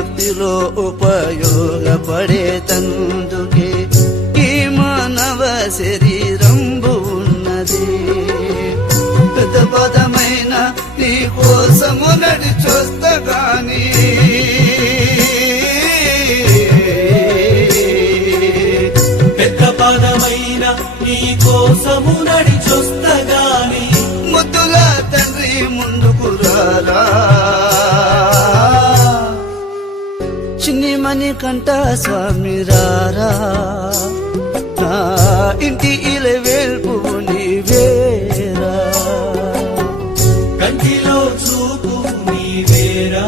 భక్తిలో ఉపయోగపడేతందుకే ఈ మానవ శరీరంబు ఉన్నది. పెద్ద పదమైన నీ కోసము నడిచొస్తా గాని పెద్ద పదమైన నీ కోసము నడిచొస్తా గాని ముద్దుల తండ్రి ముందుకు రారా. చిన్ని మణికంఠ స్వామి రారా, నా ఇంటి ఇలవేల్పు నీవేరా, కంటిలో చూపు నీవేరా.